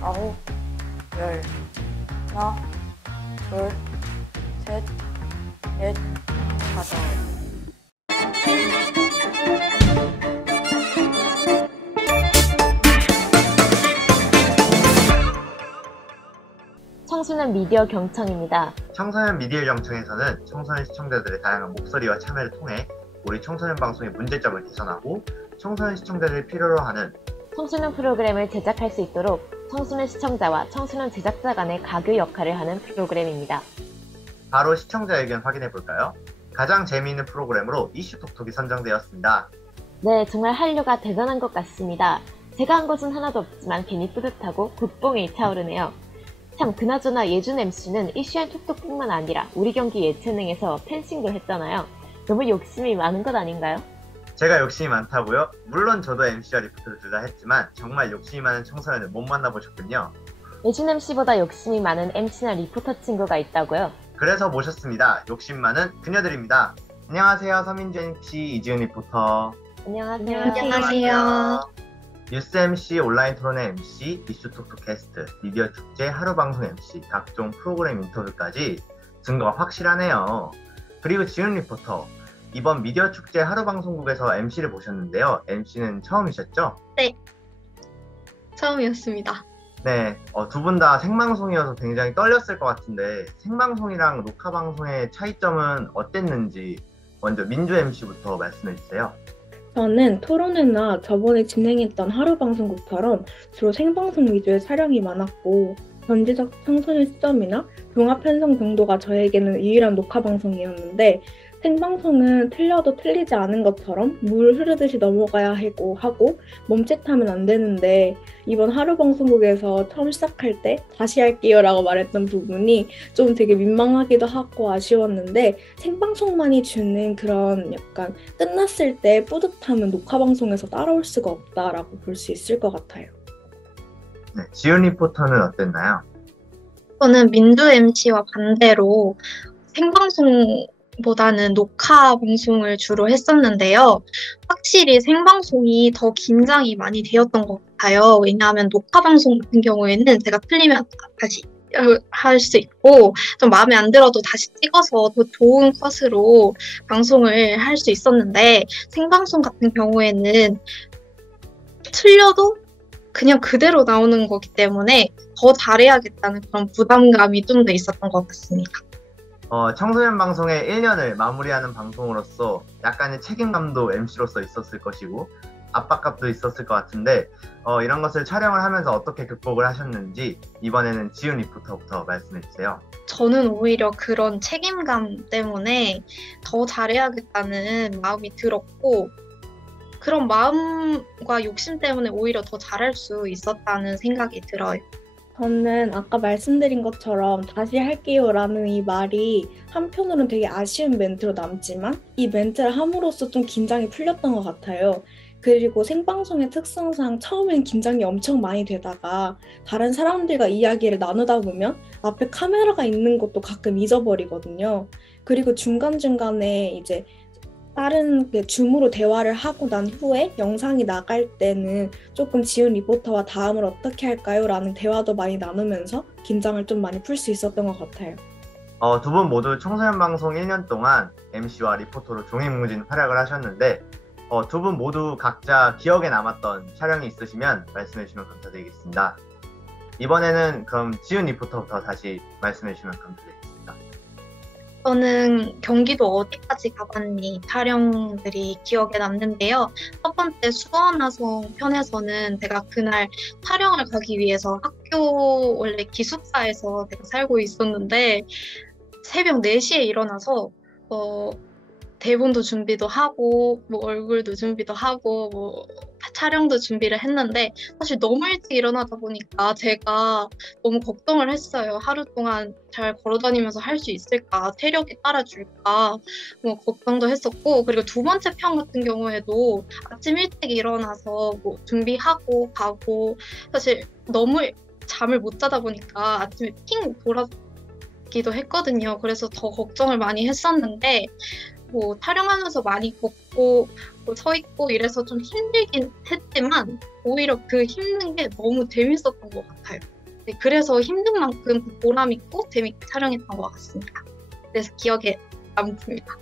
아홉, 열. 하나, 둘, 셋, 넷, 다섯. 청소년 미디어 경청입니다. 청소년 미디어 정청에서는 청소년 시청자들의 다양한 목소리와 참여를 통해 우리 청소년 방송의 문제점을 개선하고 청소년 시청자들이 필요로 하는 청소년 프로그램을 제작할 수 있도록 청소년 시청자와 청소년 제작자 간의 가교 역할을 하는 프로그램입니다. 바로 시청자 의견 확인해 볼까요? 가장 재미있는 프로그램으로 이슈 톡톡이 선정되었습니다. 네, 정말 한류가 대단한 것 같습니다. 제가 한 것은 하나도 없지만 괜히 뿌듯하고 국뽕이 차오르네요. 참, 그나저나 예준 MC는 이슈앤 톡톡뿐만 아니라 우리 경기 예체능에서 펜싱도 했잖아요. 너무 욕심이 많은 것 아닌가요? 제가 욕심이 많다고요? 물론 저도 MC와 리포터를 둘 다 했지만 정말 욕심이 많은 청소년을 못 만나보셨군요. 예준 MC보다 욕심이 많은 MC나 리포터 친구가 있다고요? 그래서 모셨습니다. 욕심 많은 그녀들입니다. 안녕하세요. 서민주 MC, 이지은 리포터. 안녕하세요. 안녕하세요. 뉴스 MC, 온라인 토론회 MC, 이슈 톡톡 캐스트, 미디어 축제, 하루 방송 MC, 각종 프로그램 인터뷰까지 증거가 확실하네요. 그리고 지은 리포터, 이번 미디어 축제 하루 방송국에서 MC를 보셨는데요. MC는 처음이셨죠? 네, 처음이었습니다. 네, 두 분 다 생방송이어서 굉장히 떨렸을 것 같은데 생방송이랑 녹화 방송의 차이점은 어땠는지 먼저 민주 MC부터 말씀해 주세요. 저는 토론회나 저번에 진행했던 하루 방송국처럼 주로 생방송 위주의 촬영이 많았고 전지적 청소년 시점이나 종합 편성 정도가 저에게는 유일한 녹화 방송이었는데 생방송은 틀려도 틀리지 않은 것처럼 물 흐르듯이 넘어가야 하고 멈칫하면 안 되는데 이번 하루 방송국에서 처음 시작할 때 다시 할게요 라고 말했던 부분이 좀 되게 민망하기도 하고 아쉬웠는데 생방송만이 주는 그런 약간 끝났을 때 뿌듯함은 녹화 방송에서 따라올 수가 없다라고 볼 수 있을 것 같아요. 네, 지은 리포터는 어땠나요? 저는 민주 MC와 반대로 생방송보다는 녹화 방송을 주로 했었는데요. 확실히 생방송이 더 긴장이 많이 되었던 것 같아요. 왜냐하면 녹화 방송 같은 경우에는 제가 틀리면 다시 할 수 있고 좀 마음에 안 들어도 다시 찍어서 더 좋은 컷으로 방송을 할 수 있었는데 생방송 같은 경우에는 틀려도 그냥 그대로 나오는 거기 때문에 더 잘해야겠다는 그런 부담감이 좀 더 있었던 것 같습니다. 청소년 방송의 1년을 마무리하는 방송으로서 약간의 책임감도 MC로서 있었을 것이고 압박감도 있었을 것 같은데 이런 것을 촬영을 하면서 어떻게 극복을 하셨는지 이번에는 지은 리포터부터 말씀해 주세요. 저는 오히려 그런 책임감 때문에 더 잘해야겠다는 마음이 들었고 그런 마음과 욕심 때문에 오히려 더 잘할 수 있었다는 생각이 들어요. 저는 아까 말씀드린 것처럼 다시 할게요 라는 이 말이 한편으로는 되게 아쉬운 멘트로 남지만 이 멘트를 함으로써 좀 긴장이 풀렸던 것 같아요. 그리고 생방송의 특성상 처음엔 긴장이 엄청 많이 되다가 다른 사람들과 이야기를 나누다 보면 앞에 카메라가 있는 것도 가끔 잊어버리거든요. 그리고 중간중간에 이제 다른 줌으로 대화를 하고 난 후에 영상이 나갈 때는 조금 지은 리포터와 다음을 어떻게 할까요? 라는 대화도 많이 나누면서 긴장을 좀 많이 풀 수 있었던 것 같아요. 두 분 모두 청소년 방송 1년 동안 MC와 리포터로 종횡무진 활약을 하셨는데 두 분 모두 각자 기억에 남았던 촬영이 있으시면 말씀해 주시면 감사드리겠습니다. 이번에는 그럼 지은 리포터부터 다시 말씀해 주시면 감사드리겠습니다. 저는 경기도 어디까지 가봤니 촬영들이 기억에 남는데요. 첫 번째 수원화성 편에서는 제가 그날 촬영을 가기 위해서 학교 원래 기숙사에서 제가 살고 있었는데 새벽 4시에 일어나서 대본도 준비도 하고 뭐 얼굴도 준비도 하고 뭐 촬영도 준비를 했는데 사실 너무 일찍 일어나다 보니까 제가 너무 걱정을 했어요. 하루 동안 잘 걸어다니면서 할 수 있을까, 체력이 따라줄까 뭐 걱정도 했었고 그리고 두 번째 편 같은 경우에도 아침 일찍 일어나서 뭐 준비하고 가고 사실 너무 잠을 못 자다 보니까 아침에 핑 돌아기도 했거든요. 그래서 더 걱정을 많이 했었는데 뭐 촬영하면서 많이 걷고 뭐 서 있고 이래서 좀 힘들긴 했지만 오히려 그 힘든 게 너무 재밌었던 것 같아요. 네, 그래서 힘든 만큼 보람 있고 재밌게 촬영했던 것 같습니다. 그래서 기억에 남습니다.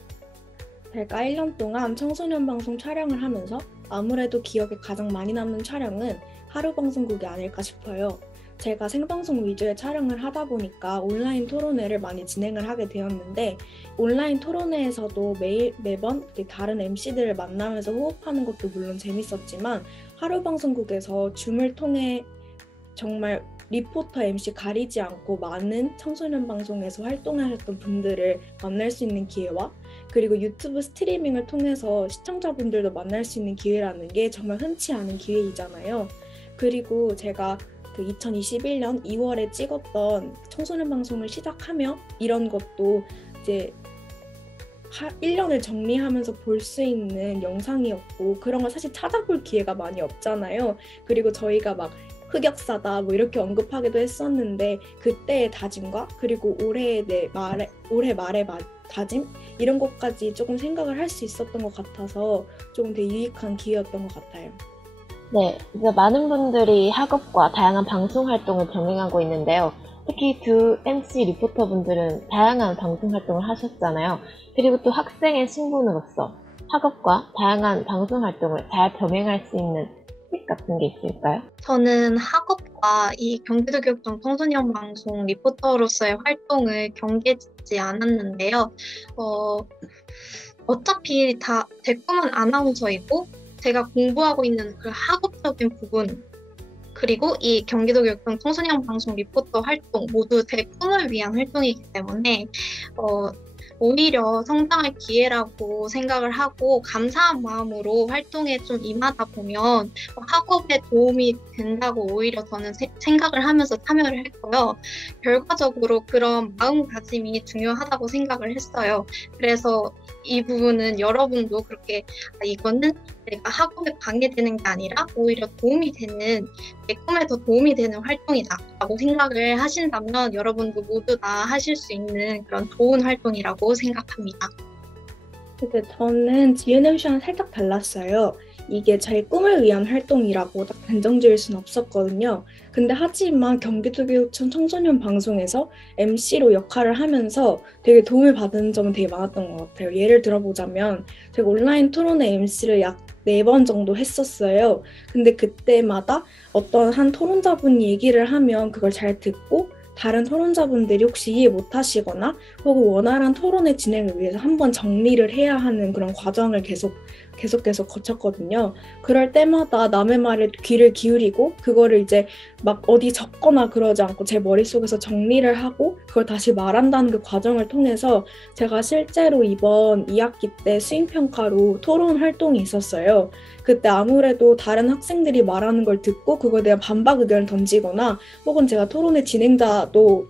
제가 1년 동안 청소년 방송 촬영을 하면서 아무래도 기억에 가장 많이 남는 촬영은 하루 방송국이 아닐까 싶어요. 제가 생방송 위주의 촬영을 하다 보니까 온라인 토론회를 많이 진행을 하게 되었는데 온라인 토론회에서도 매번 다른 MC들을 만나면서 호흡하는 것도 물론 재밌었지만 하루방송국에서 줌을 통해 정말 리포터, MC 가리지 않고 많은 청소년 방송에서 활동하셨던 분들을 만날 수 있는 기회와 그리고 유튜브 스트리밍을 통해서 시청자분들도 만날 수 있는 기회라는 게 정말 흔치 않은 기회이잖아요. 그리고 제가 그 2021년 2월에 찍었던 청소년 방송을 시작하며 이런 것도 이제 1년을 정리하면서 볼 수 있는 영상이었고 그런 걸 사실 찾아볼 기회가 많이 없잖아요. 그리고 저희가 막 흑역사다 뭐 이렇게 언급하기도 했었는데 그때의 다짐과 그리고 올해 말의 다짐 이런 것까지 조금 생각을 할 수 있었던 것 같아서 조금 되게 유익한 기회였던 것 같아요. 네, 이제 많은 분들이 학업과 다양한 방송 활동을 병행하고 있는데요. 특히 두 MC 리포터 분들은 다양한 방송 활동을 하셨잖아요. 그리고 또 학생의 신분으로서 학업과 다양한 방송 활동을 잘 병행할 수 있는 팁 같은 게 있을까요? 저는 학업과 이 경기도교육청 청소년 방송 리포터로서의 활동을 경계짓지 않았는데요. 어차피 다 제 꿈은 아나운서이고 제가 공부하고 있는 그 학업적인 부분 그리고 이 경기도교육청 청소년 방송 리포터 활동 모두 제 꿈을 위한 활동이기 때문에 오히려 성장할 기회라고 생각을 하고 감사한 마음으로 활동에 좀 임하다 보면 학업에 도움이 된다고 오히려 저는 생각을 하면서 참여를 했고요. 결과적으로 그런 마음가짐이 중요하다고 생각을 했어요. 그래서 이 부분은 여러분도 그렇게 이거는 내가 학업에 방해되는 게 아니라 오히려 도움이 되는 내 꿈에 더 도움이 되는 활동이다 라고 생각을 하신다면 여러분도 모두 다 하실 수 있는 그런 좋은 활동이라고 생각합니다. 근데 저는 GNMC랑 살짝 달랐어요. 이게 제 꿈을 위한 활동이라고 딱 단정 지을 수는 없었거든요. 근데 하지만 경기도교육청 청소년 방송에서 MC로 역할을 하면서 되게 도움을 받은 점은 되게 많았던 것 같아요. 예를 들어보자면 제가 온라인 토론회 MC를 약 4번 정도 했었어요. 근데 그때마다 어떤 한 토론자분이 얘기를 하면 그걸 잘 듣고 다른 토론자분들이 혹시 이해 못하시거나 혹은 원활한 토론의 진행을 위해서 한번 정리를 해야 하는 그런 과정을 계속 거쳤거든요. 그럴 때마다 남의 말에 귀를 기울이고 그거를 이제 막 어디 적거나 그러지 않고 제 머릿속에서 정리를 하고 그걸 다시 말한다는 그 과정을 통해서 제가 실제로 이번 2학기 때 수행평가로 토론 활동이 있었어요. 그때 아무래도 다른 학생들이 말하는 걸 듣고 그거에 대한 반박 의견을 던지거나 혹은 제가 토론의 진행자도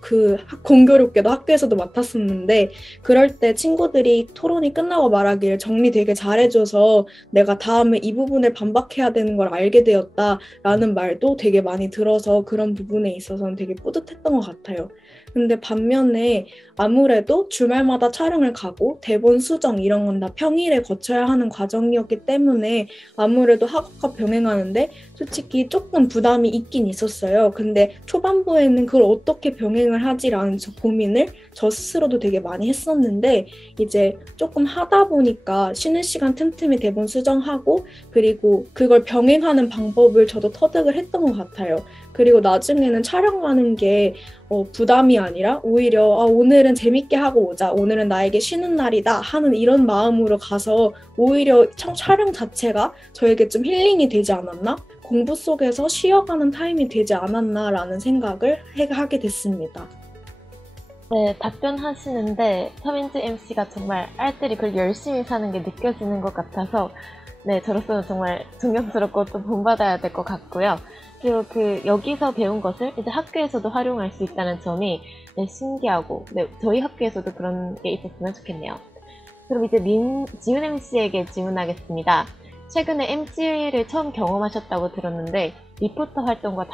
공교롭게도 학교에서도 맡았었는데 그럴 때 친구들이 토론이 끝나고 말하기를 정리 되게 잘해줘서 내가 다음에 이 부분을 반박해야 되는 걸 알게 되었다라는 말도 되게 많이 들어서 그런 부분에 있어서는 되게 뿌듯했던 것 같아요. 근데 반면에 아무래도 주말마다 촬영을 가고 대본 수정 이런 건 다 평일에 거쳐야 하는 과정이었기 때문에 아무래도 학업과 병행하는데 솔직히 조금 부담이 있긴 있었어요. 근데 초반부에는 그걸 어떻게 병행을 하지라는 고민을 저 스스로도 되게 많이 했었는데 이제 조금 하다 보니까 쉬는 시간 틈틈이 대본 수정하고 그리고 그걸 병행하는 방법을 저도 터득을 했던 것 같아요. 그리고 나중에는 촬영하는 게 부담이 아니라 오히려 오늘은 재밌게 하고 오자, 오늘은 나에게 쉬는 날이다 하는 이런 마음으로 가서 오히려 촬영 자체가 저에게 좀 힐링이 되지 않았나? 공부 속에서 쉬어가는 타임이 되지 않았나라는 생각을 하게 됐습니다. 네, 답변하시는데 서민지 MC가 정말 알뜰히 그걸 열심히 사는 게 느껴지는 것 같아서 네, 저로서는 정말 존경스럽고 또 본받아야 될 것 같고요. 그리고 여기서 배운 것을 이제 학교에서도 활용할 수 있다는 점이 네, 신기하고 네, 저희 학교에서도 그런 게 있었으면 좋겠네요. 그럼 이제 지훈 MC에게 질문하겠습니다. 최근에 MC를 처음 경험하셨다고 들었는데 리포터 활동과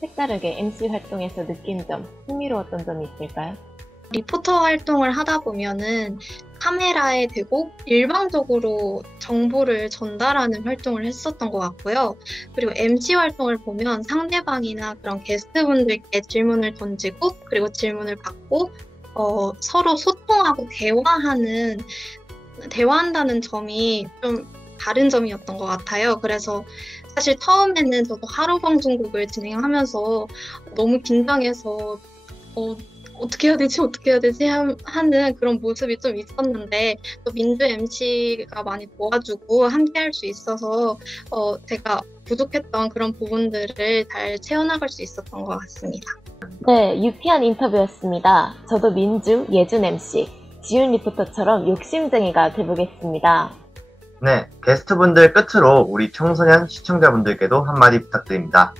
색다르게 MC 활동에서 느낀 점, 흥미로웠던 점이 있을까요? 리포터 활동을 하다 보면은 카메라에 대고 일방적으로 정보를 전달하는 활동을 했었던 것 같고요. 그리고 MC 활동을 보면 상대방이나 그런 게스트분들께 질문을 던지고 그리고 질문을 받고 서로 소통하고 대화한다는 점이 좀 다른 점이었던 것 같아요. 그래서 사실 처음에는 저도 하루 방송국을 진행하면서 너무 긴장해서 어떻게 해야 되지 하는 그런 모습이 좀 있었는데 또 민주 MC가 많이 도와주고 함께 할 수 있어서 제가 부족했던 그런 부분들을 잘 채워나갈 수 있었던 것 같습니다. 네, 유쾌한 인터뷰였습니다. 저도 민주, 예준 MC, 지윤 리포터처럼 욕심쟁이가 돼보겠습니다. 네, 게스트분들 끝으로 우리 청소년 시청자분들께도 한마디 부탁드립니다.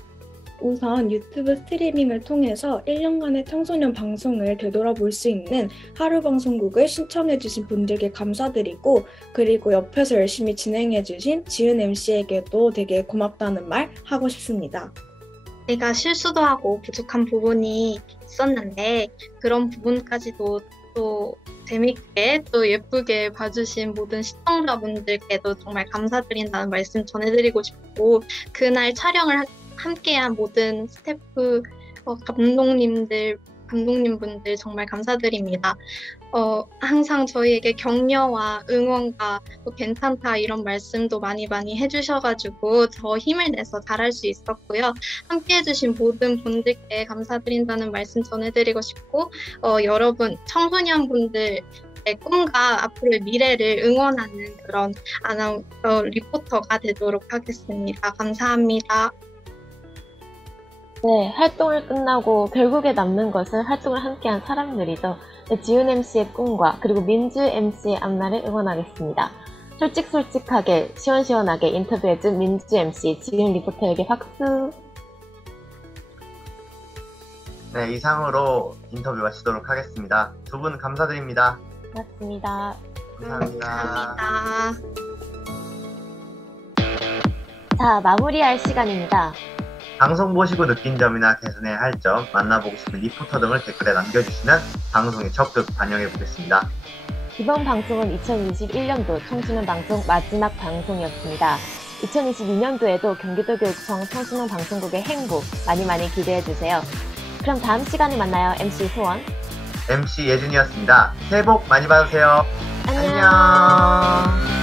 우선 유튜브 스트리밍을 통해서 1년간의 청소년 방송을 되돌아볼 수 있는 하루 방송국을 신청해주신 분들께 감사드리고, 그리고 옆에서 열심히 진행해주신 지은 MC에게도 되게 고맙다는 말 하고 싶습니다. 제가 실수도 하고 부족한 부분이 있었는데 그런 부분까지도 또 재밌게 또 예쁘게 봐주신 모든 시청자분들께도 정말 감사드린다는 말씀 전해드리고 싶고, 그날 촬영을 함께한 모든 스태프, 감독님분들 정말 감사드립니다. 항상 저희에게 격려와 응원과 또 괜찮다 이런 말씀도 많이 해주셔가지고 저 힘을 내서 잘할 수 있었고요. 함께 해주신 모든 분들께 감사드린다는 말씀 전해드리고 싶고, 여러분 청소년분들 꿈과 앞으로의 미래를 응원하는 그런 리포터가 되도록 하겠습니다. 감사합니다. 네, 활동을 끝나고 결국에 남는 것은 활동을 함께한 사람들이죠. 네, 지훈 MC의 꿈과 그리고 민주 MC의 앞날을 응원하겠습니다. 솔직하게 시원시원하게 인터뷰해준 민주 MC 지훈 리포터에게 박수. 네, 이상으로 인터뷰 마치도록 하겠습니다. 두 분 감사드립니다. 고맙습니다. 감사합니다. 자, 마무리할 시간입니다. 방송 보시고 느낀 점이나 개선해야 할 점, 만나보고 싶은 리포터 등을 댓글에 남겨주시면 방송에 적극 반영해보겠습니다. 이번 방송은 2021년도 청소년 방송 마지막 방송이었습니다. 2022년도에도 경기도교육청 청소년 방송국의 행보 많이 기대해주세요. 그럼 다음 시간에 만나요. MC 소원, MC 예준이었습니다. 새해 복 많이 받으세요. 안녕.